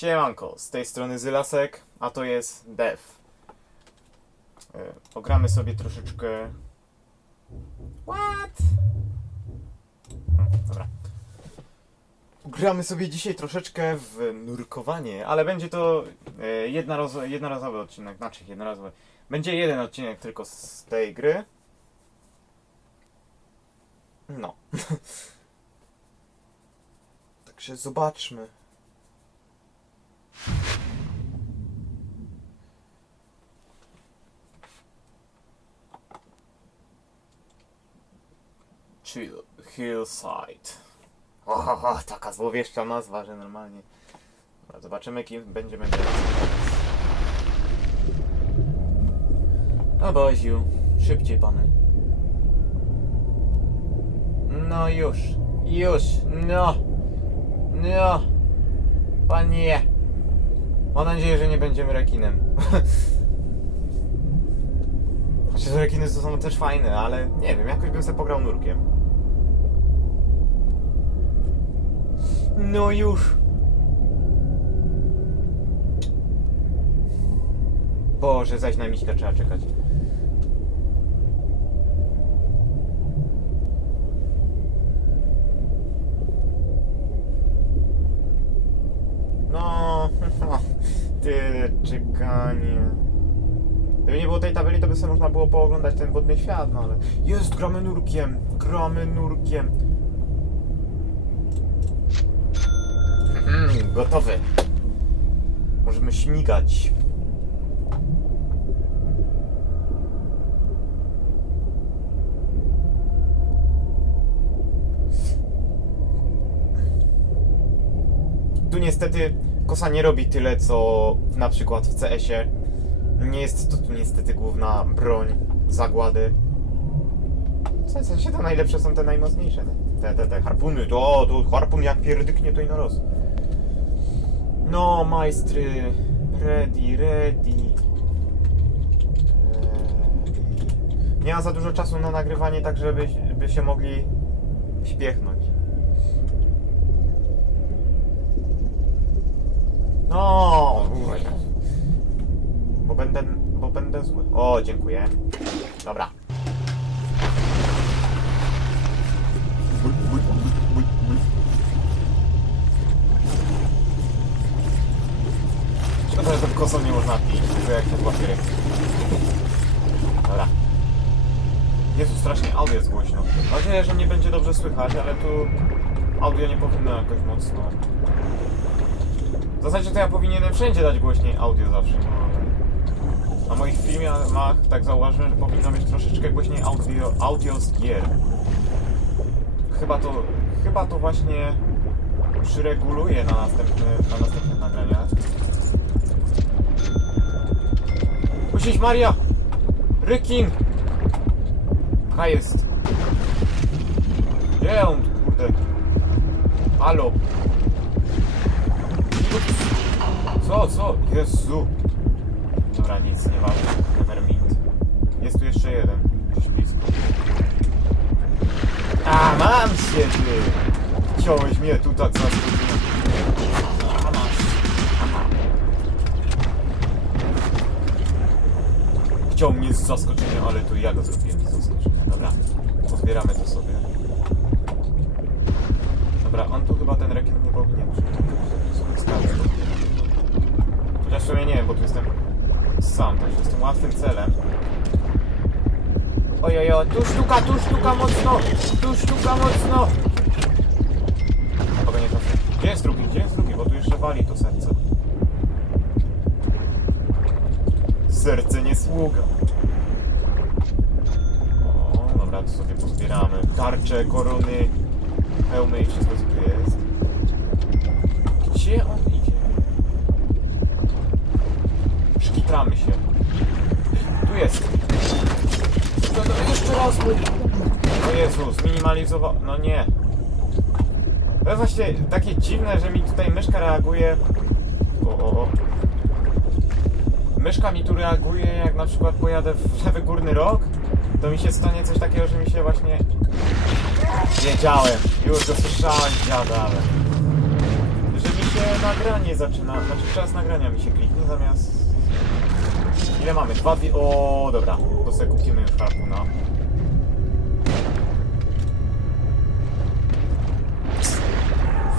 Siemanko, z tej strony Zylasek, a to jest Dev. Y, Ogramy sobie troszeczkę... What? Dobra. Gramy sobie dzisiaj troszeczkę w nurkowanie, ale będzie to y, jednorazo- jednorazowy odcinek, znaczy jednorazowy. Będzie jeden odcinek tylko z tej gry. No. Także zobaczmy. Hillside. Ohoho, taka złowieszcza nazwa, że normalnie. Dobra, zobaczymy kim będziemy teraz. No Boziu, szybciej pany. No już, już, no, no, panie. Mam nadzieję, że nie będziemy rekinem. Znaczy, rekiny to są też fajne, ale nie wiem, jakoś bym sobie pograł nurkiem. No już. Boże, zaś na miśka trzeba czekać. No, tyle czekanie. Gdyby nie było tej tabeli, to by sobie można było pooglądać ten wodny świat, no ale... Jest, gramy nurkiem, gramy nurkiem. Gotowy. Możemy śmigać. Tu niestety kosa nie robi tyle, co na przykład w CS-ie. Nie jest to tu niestety główna broń zagłady. W sensie to najlepsze są te najmocniejsze. nie? Te, te, te harpuny, to, to harpun jak pierdyknie to i na roz. No, majstry. Ready, ready. Ready. Nie ma za dużo czasu na nagrywanie, tak żeby by się mogli śpiechnąć. No, bo będę, bo będę zły. O, dziękuję. Dobra. Kosą nie można pić, to jak to papierek. Dobra. Jezu, strasznie audio jest głośno. Mam nadzieję, że nie będzie dobrze słychać, ale tu audio nie powinno jakoś mocno... W zasadzie to ja powinienem wszędzie dać głośniej audio zawsze, no. Na moich filmach tak zauważyłem, że powinno być troszeczkę głośniej audio, audio z gier. Chyba to, chyba to właśnie przyreguluję na, następny, na następnych Musisz Maria! Rykin! Jaka jest? Gdzie on, kurde? Halo? Co, co? Jezu! Dobra, nic, nie ważne. Never meet. Jest tu jeszcze jeden. Gdzieś blisko. A, mam się ty! Chciałeś mnie tu tak zaskoczyć. Chciał mnie z ale to ja go zrobiłem z zaskoczenia. Dobra, pozbieramy to sobie. Dobra, on tu chyba ten rekin nie powinien przyjść. Chociaż w nie wiem, bo tu jestem sam, także jestem łatwym celem. Ojojo, tu sztuka, tu sztuka mocno! Tu sztuka mocno! Kogo nie trafię. Gdzie jest drugi? Gdzie jest drugi? Bo tu jeszcze wali to serce. Serce nie sługa. O, dobra, to sobie pozbieramy. Tarcze, korony, hełmy i wszystko co tu jest. Gdzie on idzie? Szkitramy się. Tu jest. To, to jeszcze raz. O Jezu, zminimalizował. No nie. To jest właśnie takie dziwne, że mi tutaj myszka reaguje. O, o, o. Myszka mi tu reaguje, jak na przykład pojadę w lewy górny rok, to mi się stanie coś takiego, że mi się właśnie. Wiedziałem, już to słyszałem, dziada, ale. Że mi się nagranie zaczyna, znaczy czas nagrania mi się kliknie zamiast... Ile mamy? Dwa, dwie... O, dobra, to sobie kupimy już harpuna.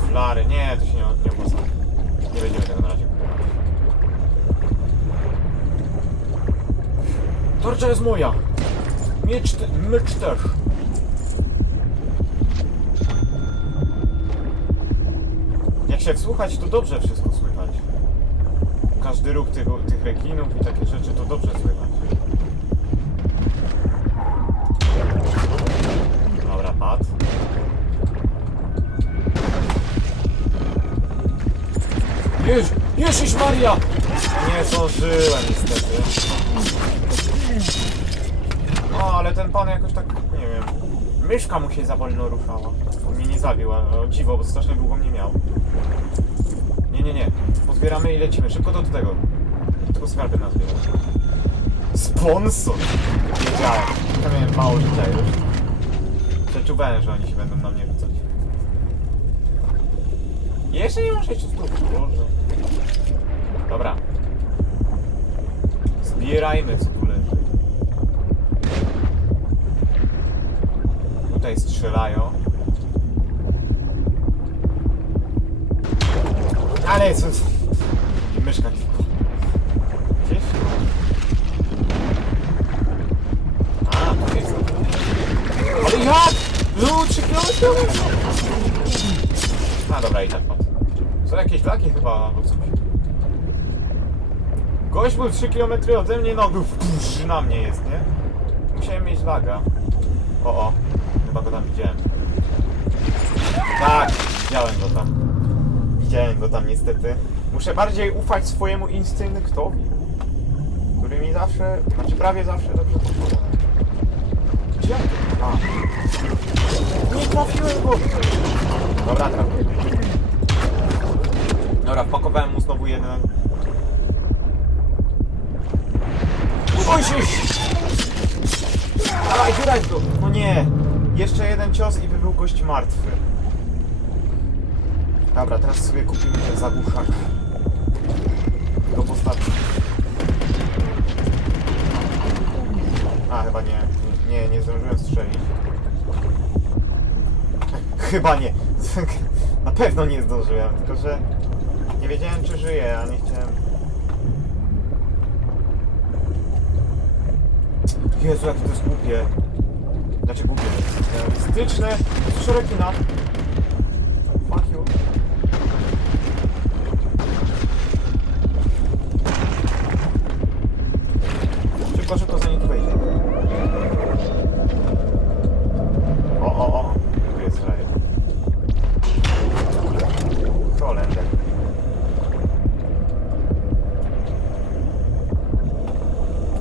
Flary, nie, to się nie, nie opłaca. Nie będziemy tego na razie kupować. Tarcza jest moja! Miecz, te, mecz też. Jak się wsłuchać, to dobrze wszystko słychać. Każdy ruch tych, tych rekinów i takie rzeczy to dobrze słychać. Dobra, pad. Jeż, Jezus Maria! Nie zdążyłem niestety. No, ale ten pan jakoś tak, nie wiem, myszka mu się za wolno ruszała. On mnie nie zabił, a dziwo, bo strasznie długo mnie miał. Nie, nie, nie. Pozbieramy i lecimy. Szybko do tego. Tylko skarby nas zbierać. Sponsor! Wiedziałem. Ja miałem mało życia już. Przeczuwałem, że oni się będą na mnie rzucać. Jeszcze nie mam 600 stóp, Boże. Dobra. Zbierajmy, co tu Tutaj strzelają. Ale co? Myszka klikła. Gdzieś? A, tu jest. Ale jak? No, 3 km? A dobra, i tak padł. Są jakieś lagi chyba, albo coś. Gość był 3 km ode mnie, no był na mnie jest, nie? Musiałem mieć laga. O, o. Chyba go tam widziałem. Tak, widziałem go tam. Widziałem go tam niestety. Muszę bardziej ufać swojemu instynktowi, który mi zawsze, znaczy prawie zawsze dobrze podpowiada. Gdzie? A. Nie trafiłem go! Dobra, trafiłem. Dobra, wpakowałem mu znowu jeden. Oj! Dawaj, grać go! No nie! Jeszcze jeden cios i by był gość martwy. Dobra, teraz sobie kupimy ten zagłuszak. Go postawię. A, chyba nie. Nie, nie zdążyłem strzelić. Chyba nie. Na pewno nie zdążyłem, tylko że nie wiedziałem czy żyje, a nie chciałem. Jezu, jakie to jest głupie. Znaczy głupie. Realistyczne. Szeroki na. Fuck you. Szybko, szybko zanim tu wejdzie. O, o, o. Tu jest frajer. Holender.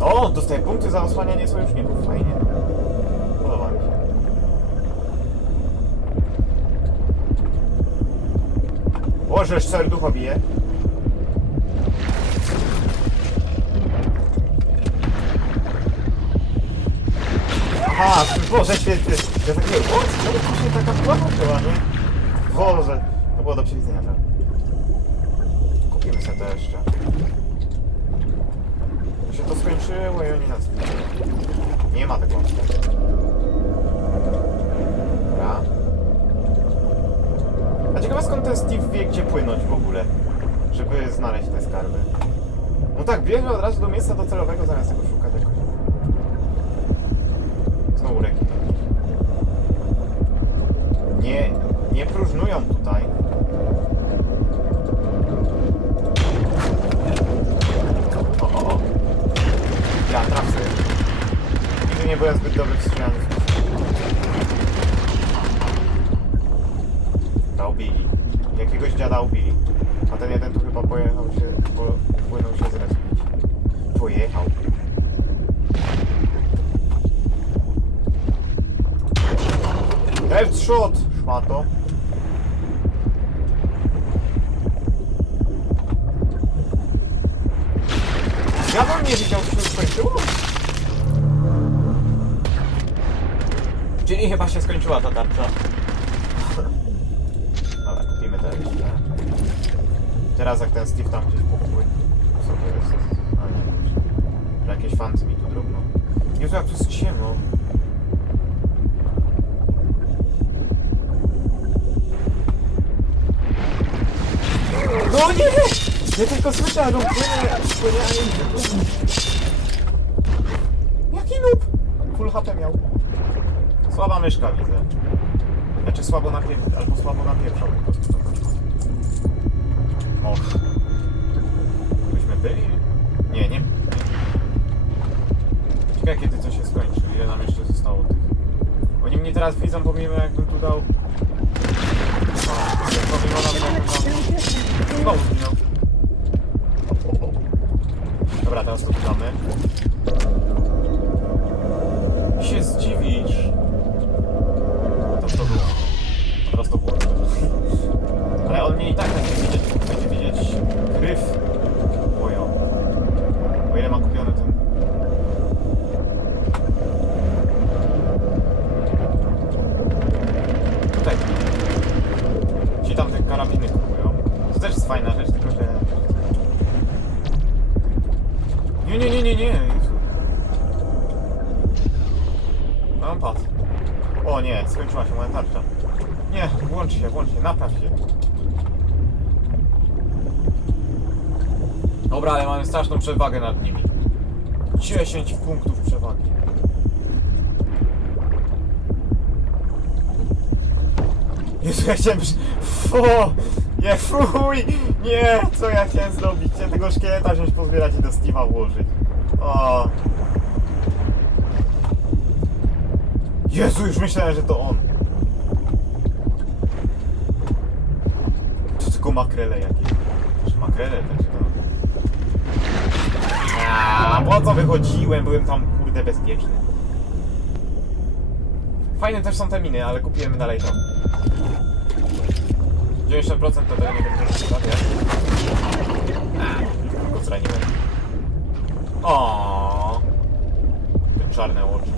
O, dostaję punkty za osłanianie sojuszników. Fajnie. Podoba mi się. O, żeż serducho bije. Aha, Boże święty. Ja tak nie wiem, o, ale tu się taka pułapa była? Boże. To było do przewidzenia, tak. Kupimy sobie to jeszcze. To się to skończyło i oni nas... Nie ma tego. Dobra. A ciekawe skąd ten Steve wie, gdzie płynąć w ogóle, żeby znaleźć te skarby. No tak, bierze od razu do miejsca docelowego zamiast tego Left shot, szmato. Ja bym nie widział, co się skończyło. Czyli chyba się skończyła ta tarcza. Dobra, kupimy to jeszcze. teraz jak ten Steve tam gdzieś popłynie. Co to jest? A nie, jakieś fanty mi tu drobną. Jezu, jak tu jest ciemno. No nie! Ja tylko a nie widzę. Jaki noob? Full HP miał. Słaba myszka widzę. Znaczy słabo napie... albo słabo napieprzał po prostu. Och. Byśmy byli? Nie, nie. Ciekawe kiedy to się skończy, ile nam jeszcze zostało tych. Oni mnie teraz widzą pomimo jakbym tu dał... No, pomimo nawet Znowu zginął. Dobra, teraz to dodamy. Się zdziwisz. To co było? Po prostu było. Ale on mnie i tak widzieć, będzie widzieć gryf. Dobra, ale mamy straszną przewagę nad nimi. 10 punktów przewagi. Jezu, ja chciałem... Fu! Nie, fuj! Nie! Co ja chciałem zrobić? Chciałem tego szkieleta wziąć, pozbierać i do Steve'a włożyć. O! Jezu, już myślałem, że to on. To tylko makrele jakieś. Makrele tak po co wychodziłem? Byłem tam, kurde, bezpieczny. Fajne też są te miny, ale kupiłem dalej to. 90% to tego nie będę zostawiać. A, go zraniłem. O, Te czarne oczy.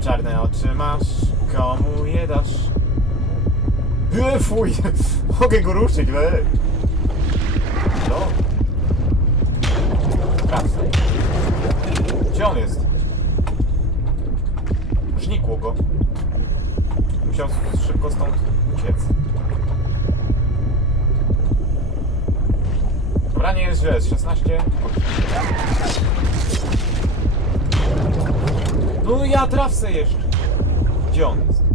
Czarne oczy masz, komu je dasz? E, fuj! Mogę go ruszyć, we! No. Gdzie on jest? Znikło go. Musiał szybko stąd uciec. Dobra, nie jest źle, jest 16. No ja trafę jeszcze. Gdzie on jest?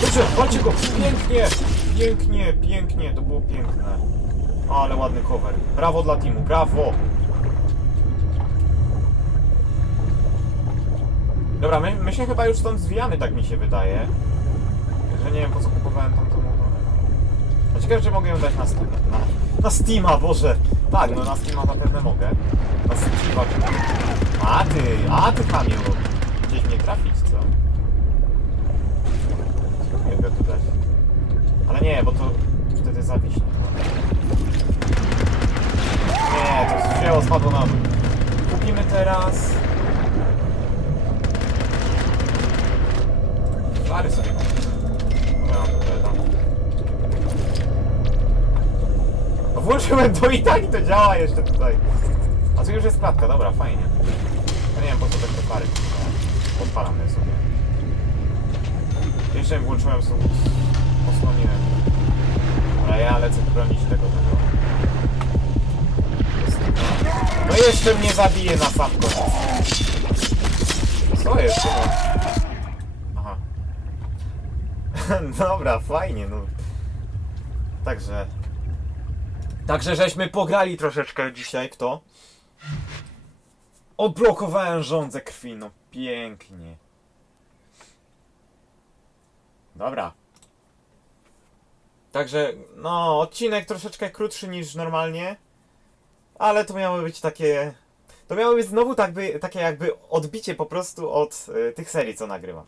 Dobrze, walcie go! Pięknie! Pięknie, pięknie, to było piękne. Ale ładny cover. Brawo dla teamu, brawo! Dobra, my, my się chyba już stąd zwijamy, tak mi się wydaje. Że nie wiem po co kupowałem tamtą ochronę. A ciekawe, czy mogę ją dać na Steama. Na, na Steama, Boże! Tak, no na Steama zapewne mogę. Na Steama. A ty, a ty Kamil! Gdzieś mnie trafić, co? Dać. Ale nie, bo to wtedy zawiśnie. Nie, to wzięło, spadło na dół. Kupimy teraz... Flary sobie. No Włączyłem to i tak i to działa jeszcze tutaj. A tu już jest klatka, dobra, fajnie. Ja nie wiem po co te flary kupowałem. Odpalam je sobie. Jeszcze włączyłem sobie osłoniłem. Ale ja lecę bronić tego tego. No jeszcze mnie zabije na sam koniec. Co jest? Aha. Dobra, fajnie, no. Także. Także żeśmy pograli troszeczkę dzisiaj w to. Odblokowałem żądzę krwi, no pięknie. Dobra. Także, no, odcinek troszeczkę krótszy niż normalnie, ale to miało być takie. To miało być znowu tak by, takie jakby odbicie po prostu od y, tych serii, co nagrywam.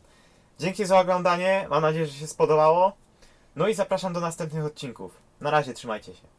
Dzięki za oglądanie, mam nadzieję, że się spodobało. No i zapraszam do następnych odcinków. Na razie, trzymajcie się.